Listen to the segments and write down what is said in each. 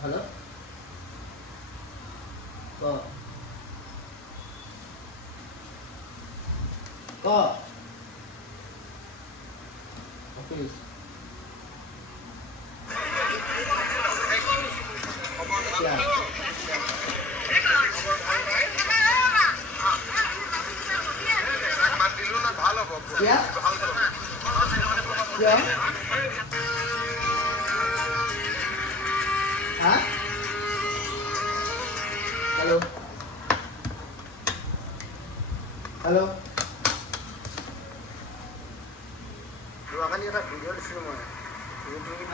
Hello office क्या क्या हाँ हेलो हेलो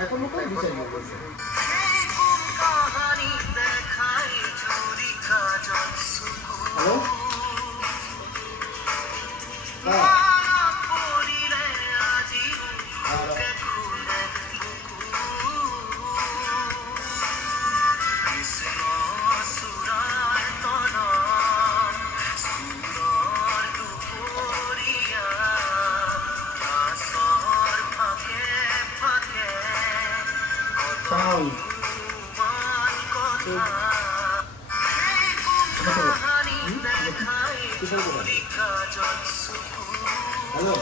এখন তো বিচার hello sound hello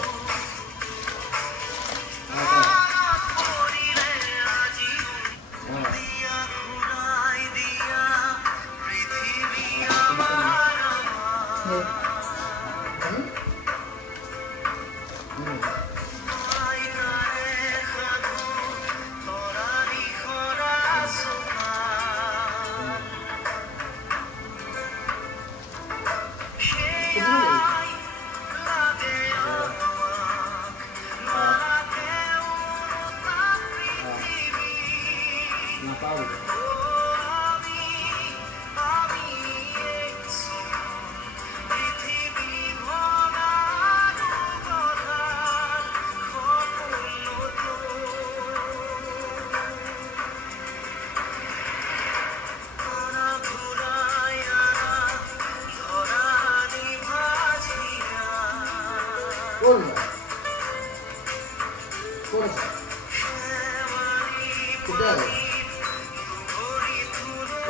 Olma. Forza. Cuidado.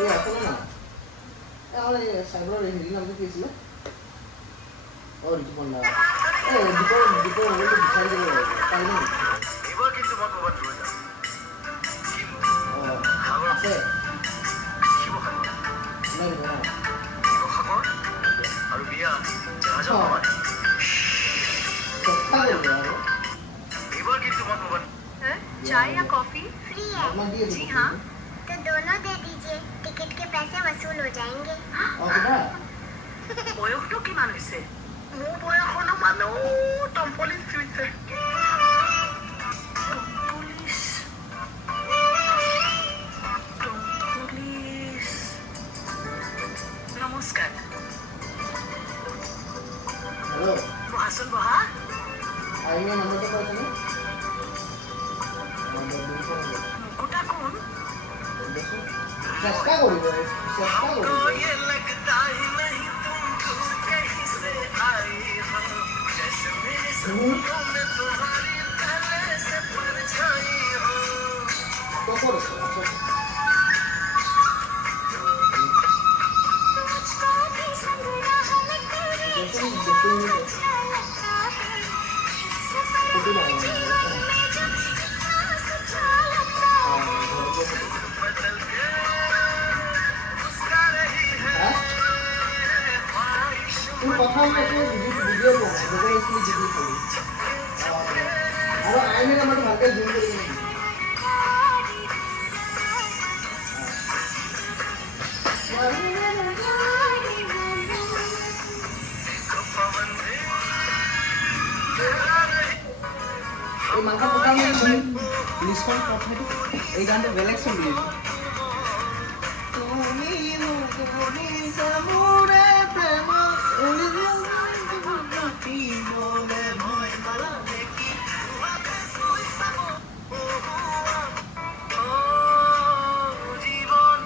Apa na? Oleh cyber ini namanya apa sih? Oh, itu pun lah. Dito itu bisa jadi kali ini. এবার কিন্তু মতবাদ রয়ে যাবে Oh, আছে. শিবসাগর নাই না. শিবসাগর আৰু বিয়া জাহাজত পাবা সস্তা করে দাও। এবার কিন্তু মতবাদ चाय या कॉफी फ्री है जी हाँ तो दोनों दे दीजिए टिकट के पैसे वसूल हो जाएंगे Oh, sudah. বয়সটো কিমান হৈছে মোৰ বয়স হলো মানে টম্পলিছ চুইছে নমস্কাৰ Halo. বহাচোন বহা Ayo nomor tu kau tanya. Nomor dulu kau. মুকুতা কোন Sesca kau ni. Sesca kau. ये लगता ही नहीं तुम कहीं से आई हो जैसे मेरे सपनों में तुम्हारी पहले से परछाई हो Kau kau dah. तुम प्रथम में तो वीडियो को देखो इसलिए वीडियो करी और आईने का मतलब हल्का जूम करेंगे এই মাংস পোকা মানে লিস্টখন কমপ্লিট এই গানটো বেলেগ সং দিয়ে তুমি মুকুনি সামুরে প্রেম জীবন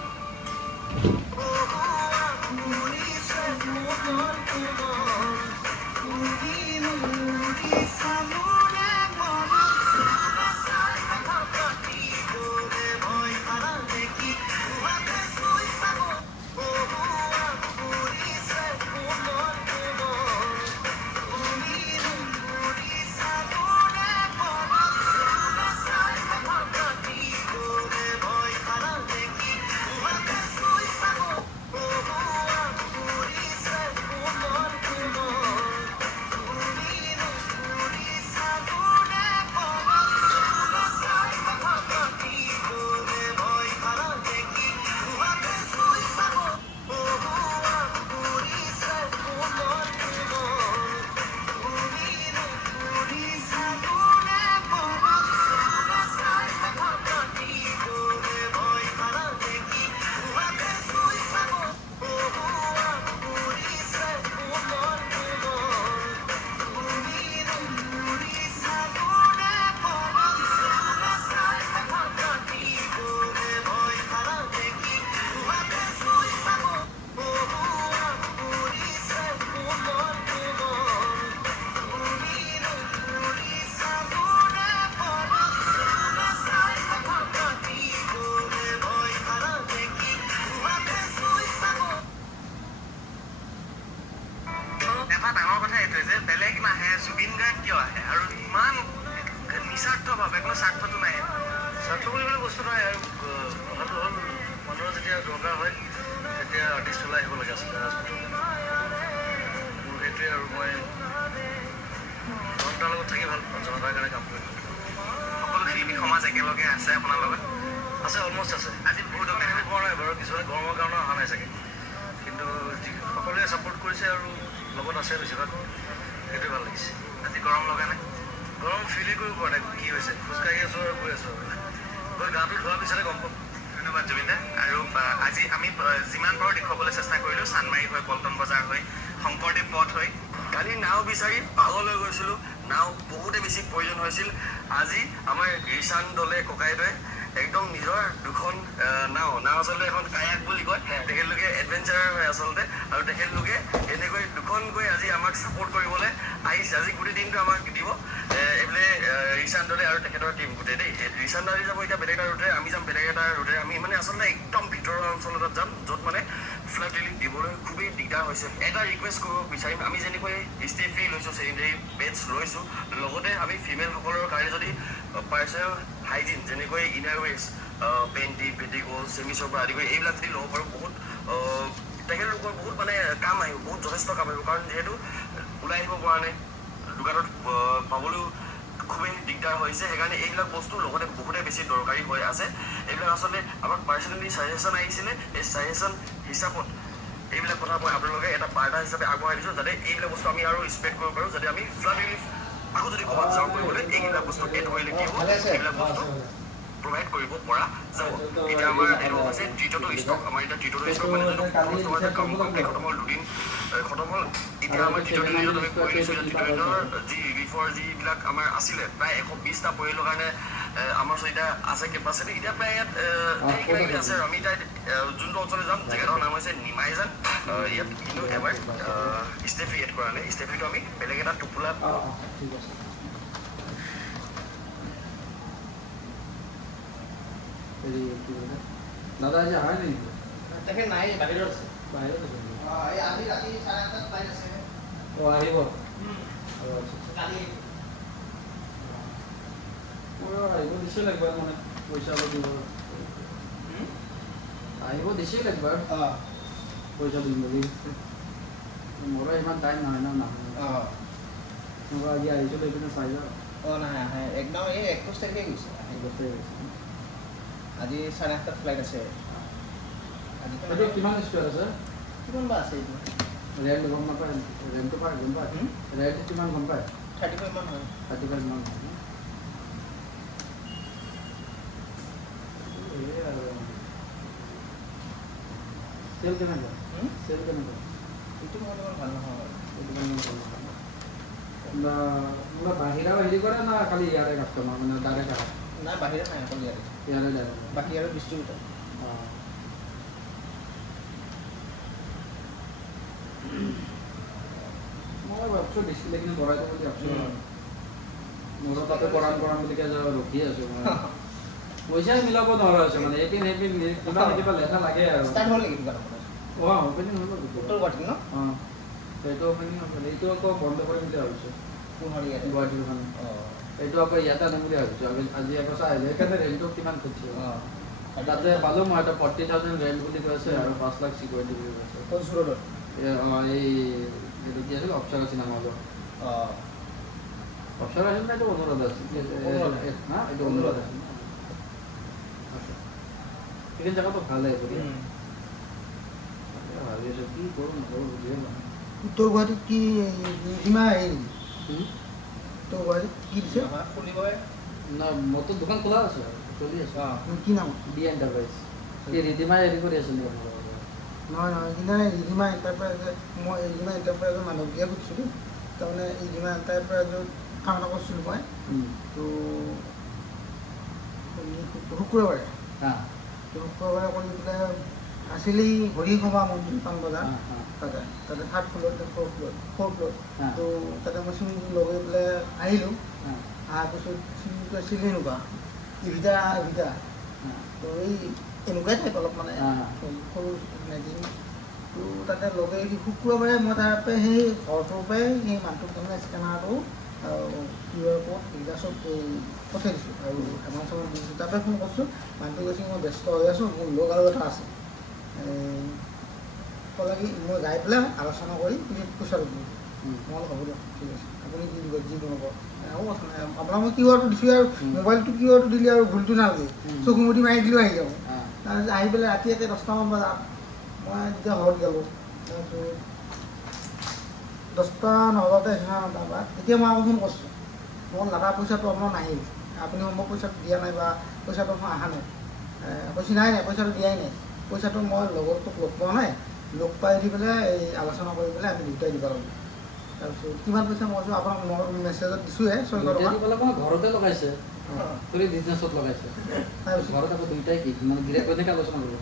এটা ডাঙৰ কথা এইটোৱে যে বেলেগ নাহে, জুবিন গাৰ্গ কিয় আহে আৰু ইমান নিস্বাৰ্থভাৱে, কোনো স্বাৰ্থটো নাই। স্বাৰ্থ বুলিবলৈ বস্তু নাই আৰু কথাটো হ'ল মানুহৰ যেতিয়া দৰকাৰ হয় তেতিয়া আৰ্টিষ্ট ওলাই আহিব লাগে আচলতে ৰাজপুতৰ। মোৰ সেইটোৱে আৰু মই জনতাৰ লগত থাকি ভাল পাওঁ, জনতাৰ কাৰণে কাম কৰি ভাল পাওঁ। সকলো শিল্পী সমাজ একেলগে আছে আপোনাৰ লগত? আছে, অলমষ্ট আছে। আজি বহুত দেখা পোৱা নাই বাৰু, কিছুমানে গৰমৰ কাৰণে অহা নাই চাগে, কিন্তু সকলোৱে ছাপোৰ্ট কৰিছে আৰু লগত আছে বেছিভাগ, সেইটোৱে ভাল লাগিছে। আজি গৰম লগা নাই? গৰম ফিলেই কৰিব পৰা নাই কি হৈছে, খোজকাঢ়ি আছোঁ আৰু গৈ আছোঁ আৰু গৈ গাটো ধোৱাৰ পিছতে গম পাম। ধন্যবাদ জুবিন দা। আৰু আজি আমি যিমান পাৰোঁ দেখুৱাবলৈ চেষ্টা কৰিলোঁ, চানমাৰী হৈ, পল্টন বজাৰ হৈ, শংকৰদেৱ পথ হৈ। কালি নাও বিচাৰি পাগল হৈ গৈছিলোঁ, নাও বহুতে বেছি প্ৰয়োজন হৈছিল। আজি আমাৰ ৰিচান দলে ককাইদেৱে একদম নিজৰ দুখন নাও আচলতে এখন কায়াক বুলি কয়, তেখেতলোকে এডভেঞ্চাৰ হয় আচলতে, আৰু তেখেতলোকে এনেকৈ দুখনকৈ আজি আমাক ছাপোৰ্ট কৰিবলৈ আহিছে। আজি গোটেই দিনটো আমাক দিব এইফালে ৰিচান দলে আৰু তেখেতৰ টিম গোটেই দেই। ৰিচান দালি যাব এতিয়া বেলেগ এটা ৰুটে, আমি যাম বেলেগ এটা ৰুটে। আমি মানে আচলতে একদম ভিতৰুৱা অঞ্চল এটাত যাম, য'ত মানে ফ্লাড ৰিলিফ দিবলৈ খুবেই দিগদাৰ হৈছে। এটা ৰিকুৱেষ্ট কৰিব বিচাৰিম, আমি যেনেকৈ ষ্টে ফ্ৰী লৈছোঁ, চেনিটেৰী পেডছ লৈছোঁ, লগতে আমি ফিমেলসকলৰ কাৰণে যদি পাৰ্চনেল হাইজিন যেনেকৈ ইনাৰৱেজ, পেণ্টি, পেটিকোট, চেমিছৰ পৰা আদি কৰি এইবিলাক যদি ল'ব পাৰোঁ, বহুত তেখেতলোকৰ বহুত মানে কাম আহিব, বহুত যথেষ্ট কাম আহিব। কাৰণ যিহেতু ওলাই আহিব পৰা নাই, দোকানত পাবলৈও খুবেই দিগদাৰ হৈছে, সেইকাৰণে এইবিলাক বস্তু লগতে বহুতে বেছি দৰকাৰী হৈ আছে। এইবিলাক আচলতে আমাক পাৰ্চনেলি ছাজেশ্যন আহিছিলে, এই ছাজেশ্যন হিচাপত এইবিলাক কথা মই আপোনালোকে এটা বাৰ্তা হিচাপে আগবঢ়াই দিছোঁ, যাতে এইবিলাক বস্তু আমি আৰু স্প্ৰেড কৰিব পাৰোঁ, যাতে আমি ফ্লাড ৰিলিফ আকৌ যদি ক'ৰবাত যাওঁ কৰিবলৈ এইবিলাক বস্তু এড কৰিলে কি হ'ব, এইবিলাক বস্তু প্ৰভাইড কৰিব পৰা যাব। এতিয়া আমাৰ এইটো হৈছে তৃতীয়টো ষ্টক, আমাৰ এতিয়া তৃতীয়টো ষ্টক মানে যোনটো প্ৰথম ষ্টকত কমপ্লিট খতম হ'ল, দুদিন খতম হ'ল। এতিয়া আমাৰ তৃতীয় দিনত আমি কৰি দিছোঁ, তৃতীয় দিনৰ যি ৰিলিফৰ যিবিলাক আমাৰ আছিলে প্ৰায় 120টা পৰিয়ালৰ কাৰণে আমাৰ ওচৰত এতিয়া আছে কেপাচিটি। এতিয়া প্ৰায় ইয়াত কিবা কিবি আছে আৰু আমি এতিয়া যোনটো অঞ্চললৈ যাম, জেগাটোৰ নাম হৈছে নিমাইজান। ইয়াত কিন্তু এবাৰ ষ্টেফি এড কৰা নাই, ষ্টেফিটো আমি বেলেগ এটা টোপোলা ঠিক আছে। দাদা আজি অহাই নাই নেকি? তেখেত নাই, বাহিৰত আছে। বাহিৰত আছে নেকি? এই আজি ৰাতি 8:30 ফ্লাইট আছে। অঁ, আহিব। কালি মোৰ আহিব দিছিল একবাৰ, মানে পইচা অলপ দিব। আহিব দিছিল একবাৰ, পইচা দিম বুলি। মোৰো ইমান টাইম নহয় ন, নহয়। মই আজি আহিছিলোঁ, এইপিনে চাই যাওঁ। নাই আহে একদম, এই 21 তাৰিখে গৈছে। বস্তুৱে গৈছে। আজি 8:30 ফ্লাইট আছে। আজি এইটো কিমান স্কোৱাৰ আছে? কিমান বা আছে এইটো? ৰেণ্ট গম নাপায়, ৰেণ্টটো পায় গম পায়? ৰেণ্ট কিমান গম পায়? 35 মান হয়। 35 মান হয় ন? এই আৰু চেল কেনেকুৱা? চেল কেনেকুৱা? এইটো মই ইমান ভাল নহয়। এইটো কাৰণে ভাল নহয়। বাহিৰাও হেৰি কৰে না খালি ইয়াৰে কাষ্টমাৰ, মানে ডাইৰেক্ট আহে? নাই, বাহিৰত নাই, অকল ইয়াৰে। ইয়াৰে ডাইৰেক্ট? বাকী আৰু ডিষ্ট্ৰিবিউটাৰ। অঁ, মই ভাবছোঁ ডিছপ্লেখিনি বঢ়াই দিওঁ বুলি ভাবছোঁ। মোৰো তাতে কৰাম বুলি কৈ ৰখি আছোঁ মই। পইচাই মিলাব নোৱাৰা হৈছে, মানে এপিন কিবা কিবা লেঠা লাগে আৰু। ষ্টাৰ্ট হ'ল নেকি দোকান আপোনাৰ? অঁ, অপেনিং হ'ল উত্তৰ গোটেই। গুৱাহাটী ন? অঁ, সেইটো অপেনিং হ'ল। এইটো আকৌ বন্ধ কৰিম বুলি ভাবিছোঁ, কোনহৰ ইয়াতে? গুৱাহাটীৰ মানে। এইটো আকৌ ইয়াতে আনিম বুলি ভাবিছোঁ। আজি আকৌ চাই আহিলোঁ, সেইকাৰণে ৰেণ্টটো কিমান খুজিছে। তাতে পালোঁ মই, এটা 40,000 ৰেণ্ট বুলি কৈছে আৰু 5 লাখ চিকিউৰিটি বুলি কৈছে। কনচুৰত? এই এইটো কি আছিল, অপ্সৰা চিনেমা হলত। অপ্সৰা আছিল নে এইটো অনুৰাধ আছিল? হা, এইটো অনুৰাধ আছিল। সেইখিনি জেগাটো ভালে বুলি ভাবি আছোঁ, কি কৰোঁ নকৰোঁ বুজিয়ে পোৱা নাই। উত্তৰ গুৱাহাটীত কি সীমা আহে নেকি? হুম? উত্তৰ গুৱাহাটীত কি দিছে? খুলিবই। না, মোৰতো দোকান খোলা আছে, চলি আছে। কি নাম? D enterprise. এই ৰিধিমাই হেৰি কৰি আছিল নেকি আপোনাৰ লগত? নহয়, সেইদিনা ৰিধিমা এণ্টাৰপ্ৰাইজে, মই ৰিধিমা এণ্টাৰপ্ৰাইজৰ মানুহবিলাকে সুধিছিলোঁ। তাৰমানে ৰিধিমা এণ্টাৰপ্ৰাইজত কাম এটা কৰিছিলোঁ মই। তো শুক্ৰবাৰে হাঁ, শুক্ৰবাৰে কৰি পেলাই আছিলেই হৰিসভা মন্দিৰ পাণবজাৰ, হাঁ, তাতে 3rd ফ্ল'ৰত, 4th ফ্ল'ৰ। হাঁ, তো তাতে মই চুইমিংটো লগাই পেলাই আহিলোঁ। হাঁ, অহাৰ পিছত চুইমিংটো আছিলে এনেকুৱা ইভিটা। হাঁ, তো এই এনেকুৱাই টাইপ অলপ মানে হাঁ, সৰু মেজিন তো তাতে লগে শুক্ৰবাৰে মই তাৰ পৰা সেই ঘৰটোৰ পৰাই সেই মানুহটোক তাৰমানে স্কেনাৰটো QR কোড এইবিলাক চব পঠাই দিছোঁ আৰু এমাউণ্ট চামাউণ্ট দি দিছোঁ। তাৰপৰা ফোন কৰিছোঁ, মানুহটো কৈছে মই ব্যস্ত হৈ আছোঁ, মোৰ লগ আৰু এটা আছে, ক'লে কি মই যাই পেলাই আলোচনা কৰি পিছত পইচাটো দিম। মই হ'ব দিয়ক, ঠিক আছে, আপুনি কি দিব যি দিব একো কথা নাই, আপোনাক মই কিউআৰটো দিছোঁ আৰু মোবাইলটো কিউআৰটো দিলে আৰু ভুলটো নালাগে, চকু মুদি মাৰি দিলেও আহি যাব। তাৰপিছত আহি পেলাই ৰাতি ইয়াতে 10টামান বজাত মই যেতিয়া ঘৰত গ'লোঁ, তাৰপিছত 10টা নবজাতে তাৰপৰা এতিয়া মই আকৌ ফোন কৰিছোঁ, মোৰ দাদা পইচাটো আপোনাৰ নাহিল, আপুনি মোক পইচাটো দিয়া নাই বা পইচাটো মই অহা নাই, কৈছে নাই পইচাটো দিয়াই নাই, পইচাটো মই লগৰটোক লগ পোৱা নাই, লগ পাই দি পেলাই এই আলোচনা কৰি পেলাই আমি দুটাই দিব লাগিব। তাৰপিছত কিমান পইচা মই কৈছোঁ আপোনাক মই মেছেজত দিছোঁহে 600 টকা। ঘৰতে লগাইছে, বিজনেছত লগাইছে, তাৰপিছত ঘৰত আকৌ দুইটাই কি মানে গিৰিয়েক কেনেকৈ আলোচনা কৰিব?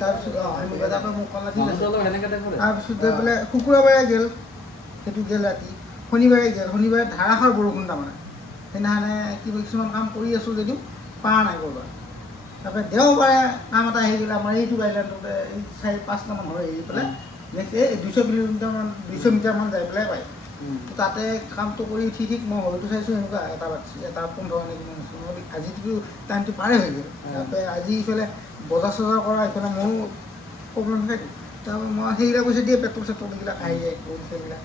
তাৰপিছত আমি তাৰপৰা মোক ক'লে ঠিক আছে। সেনেকৈ টাইপৰে তাৰপিছত গৈ পেলাই শুক্ৰবাৰে গ'ল, সেইটো গ'ল ৰাতি, শনিবাৰে গ'ল, শনিবাৰে ধাৰাসাৰ বৰষুণ তাৰমানে, সেইদিনাখনে কিছুমান কাম কৰি আছোঁ যদিও পৰা নাই কৰবাত। তাৰপৰা দেওবাৰে কাম এটা আহি গ'লে আমাৰ এইটো আইলেণ্ডতে 4-5টামান ঘৰ এৰি পেলাই নেক্সট এই 200 মিটাৰমান যাই পেলাই পায়। তাতে কামটো কৰি উঠি ঠিক মই হয়তো চাইছোঁ এনেকুৱা এটা 15 নে কিমান আছোঁ, মই আজিতো টাইমটো পাৰে হৈ গ'ল। তাৰপৰা আজি ইফালে বজাৰ চজাৰ কৰা ইফালে মোৰো প্ৰব্লেম থাকে, তাৰপৰা মই সেইবিলাক পইচা দিয়ে পেট্ৰল চেট্ৰল এইবিলাক আহি যায় সেইবিলাক।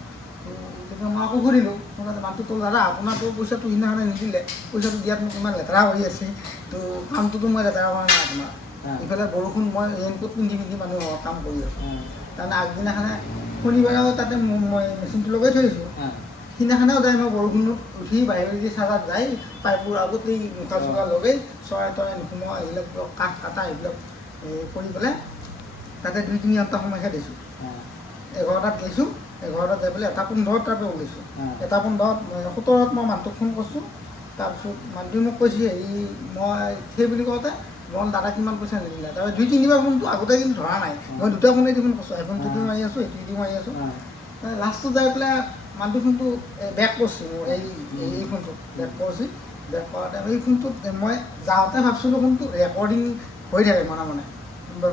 তেতিয়া মই আকৌ সুধিলোঁ, মই মানুহটো তোৰ দাদা আপোনাৰতো পইচাটো সিদিনাখনে নিদিলে, পইচাটো দিয়াত মোক ইমান লেতেৰা কৰি আছে, তো কামটোতো মই লেতেৰা কৰা নাই আপোনাৰ, ইফালে বৰষুণ মই ৰেইনকোট পিন্ধি মানুহ কাম কৰি আছোঁ। তাৰমানে আগদিনাখনে শনিবাৰেও তাতে মই মেচিনটো লগাই থৈ দিছোঁ, সিদিনাখনেও যায় মই বৰষুণত উঠি বাহিৰেদি চাজাত যাই পাইপবোৰ আগতেই মুখা চুখা লগাই চৰাই তৰাই নোসোমোৱা এইবিলাক কাঠ কাটা এইবিলাক কৰি পেলাই তাতে 2-3 ঘণ্টা সময়হে দিছোঁ। 11টাত গৈছোঁ, 11টাত যাই পেলাই 1:15 তাৰ পৰা ওলাইছোঁ, 1:15 17ত মই মানুহটোক ফোন কৰিছোঁ। তাৰপিছত মানুহটোৱে মোক কৈছে হেৰি মই সেই বুলি কওঁতে মই দাদা কিমান পইচা নিদিলে, তাৰপৰা 2-3বাৰ ফোনটো আগতে কিন্তু ধৰা নাই, মই 2টা ফোনেই দি ফোন কৰিছোঁ, আইফোনটো দি মাৰি আছোঁ, এইটো দি মাৰি আছোঁ। লাষ্টত যাই পেলাই মানুহটো ফোনটো বেক কৰিছোঁ, মোৰ এই ফোনটো বেক কৰিছোঁ, বেক কৰাতে এই ফোনটোত মই যাওঁতে ভাবিছিলোঁ ফোনটো ৰেকৰ্ডিং হৈ থাকে মনে মনে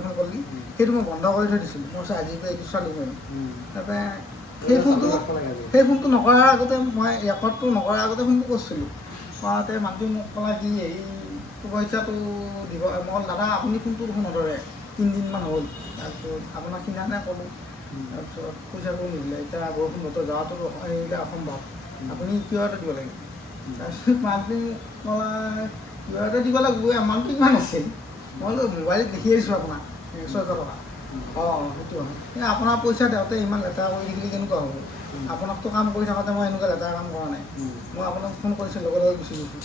ফোন কৰিলে, সেইটো মই বন্ধ কৰি থৈ দিছিলোঁ, মই কৈছোঁ আজিৰ পৰা এইটো চালু কৰিম। তাৰপৰা সেই ফোনটো নকৰাৰ আগতে মই ৰেকৰ্ডটো নকৰাৰ আগতে ফোনটো কৰিছিলোঁ, কৰাওঁতে মানুহটোৱে মোক ক'লে কি হেৰি পইচাটো দিব, মই দাদা আপুনি ফোনটো দেখোন নধৰে 3 দিনমান হ'ল, তাৰপিছত আপোনাক সিদিনাখনে ক'লোঁ, তাৰপিছত পইচাটো নিদিলে, এতিয়া বৰষুণ বতৰ যোৱাটো এৰিলে অসম্ভৱ, আপুনি কিউআৰটো দিব লাগিব। তাৰপিছত মানুহটোৱে ক'লে কিউআৰটো দিব লাগিব, এমাউণ্টটো কিমান আছিল, মই বোলো মোবাইলত দেখি আহিছোঁ আপোনাক 600 টকা। সেইটো হয়, এই আপোনাৰ পইচা দেওঁতে ইমান লেতেৰা কৰি থাকিলে কেনেকুৱা হ'ব, আপোনাকতো কাম কৰি থাকোঁতে মই এনেকুৱা লেতেৰা কাম কৰা নাই, মই আপোনাক ফোন কৰিছোঁ লগে লগে গুচি গৈছোঁ,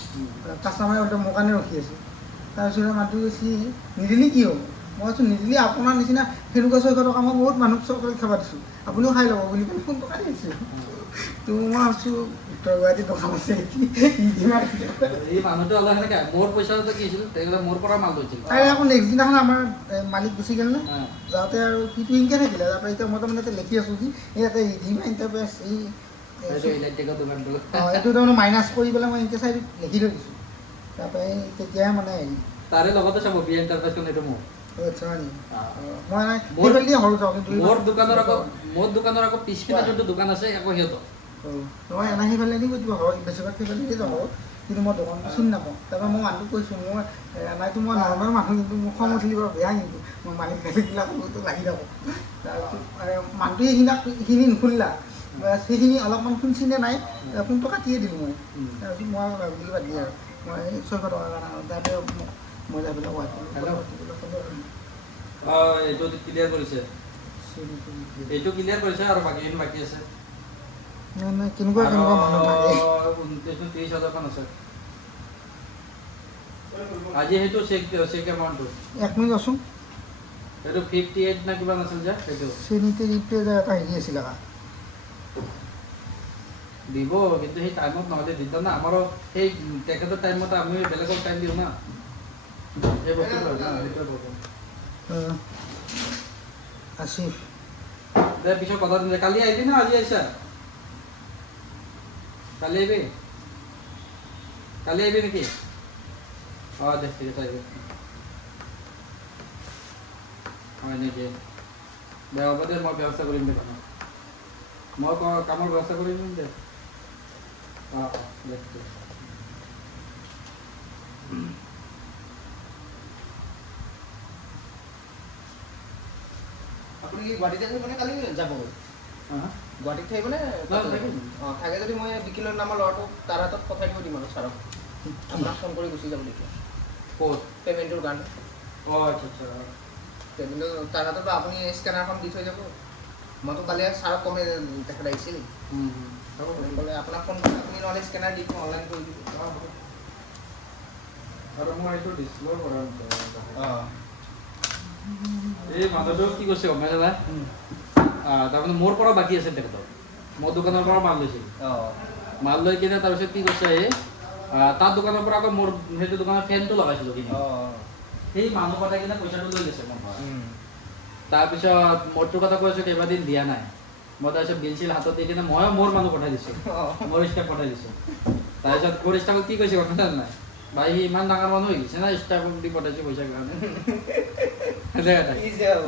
কাষ্টমাৰে হয়তো মোৰ কাৰণে ৰখি আছে। তাৰপিছত মানুহটো কৈছে নিদিলে কি হ'ব, মই কৈছোঁ নিদিলে আপোনাৰ নিচিনা সেনেকুৱা 600 টকা মই বহুত মানুহক চৰকাৰী খাব দিছোঁ, আপুনিও খাই ল'ব বুলি পেলাই ফোনটো কাটি দিছোঁ। তো মই ভাবিছোঁ উত্তৰ গুৱাহাটীত দোকান আছে এই মানুহটো অলপ সেনেকৈ মোৰ পইচাটো কি হৈছিল, তেখেতে মোৰ পৰা মাল লৈছিল, তাই আকৌ নেক্সট দিনাখন আমাৰ মালিক গুচি গ'ল নে, যাওঁতে আৰু সিটো এনেকৈ থাকিলে। তাৰপৰা এতিয়া মই তাৰমানে লিখি আছোঁ কি ইয়াতে ৰিধিমা ইণ্টাৰপ্ৰাইজ এইটো তাৰমানে মাইনাছ কৰি পেলাই মই এনেকৈ চাইডত লিখি থৈ দিছোঁ, তাৰপৰা এই তেতিয়াহে মানে হেৰি তাৰে লগতে চাব বি এণ্টাৰপ্ৰাইজখন এইটো মোৰ। আচ্ছা নি মই সেইফালে দিয়ে সৰু যাওঁ কিন্তু মোৰ দোকানৰ আকৌ পিছপিনে যোনটো দোকান আছে আকৌ সিহঁতৰ নহয় এনে সেইফালে দি কিবা হয় বেছিভাগ সেইফালে দিয়ে যাওঁ কিন্তু মই দোকানটো চিনি নাপাওঁ। তাৰপৰা মই মানুহটোক কৈছোঁ মই এনাইতো মই নৰ্মেল মানুহ, কিন্তু মোৰ খং উঠিলে বাৰু বেয়া, কিন্তু মই মালিক গালিবিলাকতো লাগি থাকোঁ। তাৰপিছত মানুহটোৱে এইখিনি নুশুনিলা, সেইখিনি অলপমান শুনিছিলে নাই, ফোনটো কাটিয়ে দিলোঁ মই। তাৰপিছত মই ভাবিলোঁ বাদ দিয়ে আৰু মই 600 টকাৰ কাৰণে, তাৰপৰা মই যাই পেলাই এইটো ক্লিয়াৰ কৰিছে, এইটো ক্লিয়াৰ কৰিছে আৰু বাকীখিনি বাকী আছে। কেনেকুৱা মানুহ থাকে 29,000 আছে আজি, সেইটো চেক এমাউণ্টটো 1 মিনিট আছোঁ, সেইটো 58 না কিবা নাছিল যে সেইটো চেনিতে এটা হেৰি আছিলে দিব, কিন্তু সেই টাইমত নহ'লে দিগদাৰ না, আমাৰো সেই তেখেতৰ টাইমত আমি বেলেগক টাইম দিওঁ না, সেই বস্তুটো হয় না, সেইটোৱে প্ৰব্লেম। আছিফ দে পিছত কথা দিলে, কালি আহিবি না আজি আহিছা? কালি আহিবি নেকি? দে ঠিক আছে আহিবি। হয় নেকি? দে হ'ব দে মই ব্যৱস্থা কৰিম দে কামৰ মই কামৰ ব্যৱস্থা কৰি দিম দে অঁ দে আপুনি কি গুৱাহাটীতে থাকিবনে কালি যাবগৈ গুৱাহাটীত থাকিবনে থাকিম। অঁ থাকে যদি মই বিকিলৰ নামৰ ল'ৰাটোক তাৰ হাতত পঠাই দিব দিম আৰু ছাৰক আপোনাক ফোন কৰি গুচি যাব তেতিয়া ক'ত পে'মেণ্টটোৰ কাৰণে অঁ আচ্ছা আচ্ছা পে'মেণ্টটো তাৰ হাতত আপুনি স্কেনাৰখন দি থৈ যাব মইতো কালি ছাৰক কমে তেখেত আহিছিল ক'লে আপোনাক ফোন কৰি আপুনি নহ'লে স্কেনাৰ দি অনলাইন কৰি দিব আৰু মই এইটো ডিছপ্লে কৰা অঁ এই মানুহটো কি কৈছে গম পাইছে নাই তাৰমানে মোৰ পৰা বাকী আছে তেখেতৰ মোৰ দোকানৰ পৰা মাল লৈছিল অঁ মাল লৈ কিনে তাৰপিছত কি কৈছে এই তাৰ দোকানৰ পৰা আকৌ মোৰ সেইটো দোকানৰ ফেনটো লগাইছিলোঁ কিনি অঁ সেই মানুহ পঠাই কিনে পইচাটো লৈ গৈছে মোৰ পৰা তাৰপিছত মোৰটো কথা কৈছোঁ কেইবাদিন দিয়া নাই মই তাৰপিছত বিল চিল হাতত দি কিনে ময়ো মোৰ মানুহ পঠাই দিছোঁ মোৰ ষ্টাফ পঠাই দিছোঁ তাৰপিছত মোৰ ষ্টাফক কি কৈছে কথা নাই ভাই সি ইমান ডাঙৰ মানুহ হৈ গৈছে না ষ্টাফক দি পঠাইছোঁ পইচাৰ কাৰণে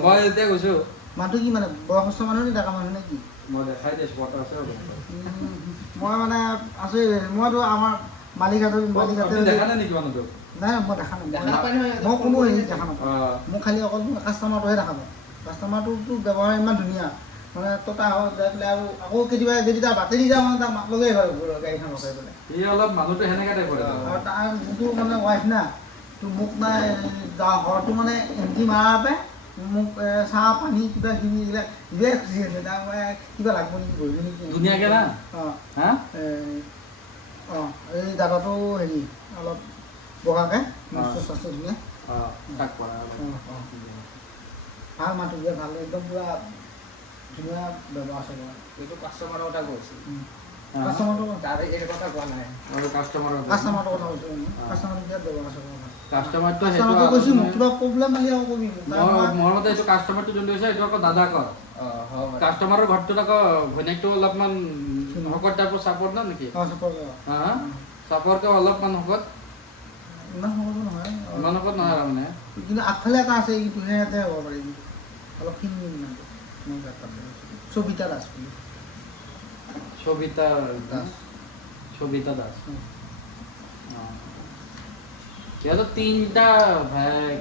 মই এতিয়া কৈছোঁ মানুহটো কি মানে বয়সস্থ মানুহ নে ডেকা মানুহ নে কি মই দেখাই দিছোঁ ফটো আছে মই মানে আছোঁ মইতো আমাৰ মালিকহঁতে দেখা নাই নেকি মানুহটো নাই মই দেখা দেখা নাই নাপায় নহয় মই কোনো হেৰি দেখা নাপাওঁ অঁ মোক খালি অকল কাষ্টমাৰটোহে দেখা পাওঁ কাষ্টমাৰটোতো ব্যৱহাৰ ইমান ধুনীয়া মানে ততা হয় যাই পেলাই আৰু আকৌ কেতিয়াবা যদি তাৰ বাটেদি যাওঁ মানে তাৰ মাক লগেই হয় গাড়ীখন ৰখাই পেলাই সি অলপ মানুহটো সেনেকা টাইপৰ আৰু তাৰ মোৰতো মানে ৱাইফ না তো মোক নাই ঘৰটো মানে এণ্ট্ৰি মাৰাৰ পৰা মোক চাহ পানী কিবা কিবি এইবিলাক দিলে খুচি আছে তাৰ মানে কিবা লাগব নেকি বহিব নেকি ধুনীয়াকে না অঁ হা অঁ এই দাদাটো হেৰি অলপ বগাকৈ আছে ধুনীয়া অঁ তাক কৰা ভাল মাতো দিয়ে ভাল একদম পূৰা ধুনীয়া ব্যৱহাৰ আছে এইটো কাষ্টমাৰৰ কথা কৈছোঁ কাষ্টমাৰটো তাৰ এই কথা কোৱা নাই আৰু কাষ্টমাৰৰ কাষ্টমাৰটোৰ কথা কৈছোঁ কাষ্টমাৰটো বিৰাট ব্যৱহাৰ আছে কাষ্টমাৰটো কাষ্টমাৰটো কৈছোঁ মোক কিবা প্ৰব্লেম আহিলে আকৌ কবি মোৰ মতে এইটো কাষ্টমাৰটো যোনটো হৈছে এইটো আকৌ দাদাকৰ অঁ হয় কাষ্টমাৰৰ ঘৰটোত আকৌ ঘৈণীয়েকটো অলপমান শকত টাইপৰ চাপৰ ন নেকি অঁ চাপৰ হা চাপৰকে অলপমান শকত ইমান সহজো নহয় ইমান শকত নহয় আৰু মানে কিন্তু আগফালে এটা আছে কিন্তু সিহঁতে হ'ব পাৰে কিন্তু অলপ ক্ষীণ সবিতা দাস বুলি সবিতা দাস সবিতা দাস সিহঁতৰ তিনিটা ভাই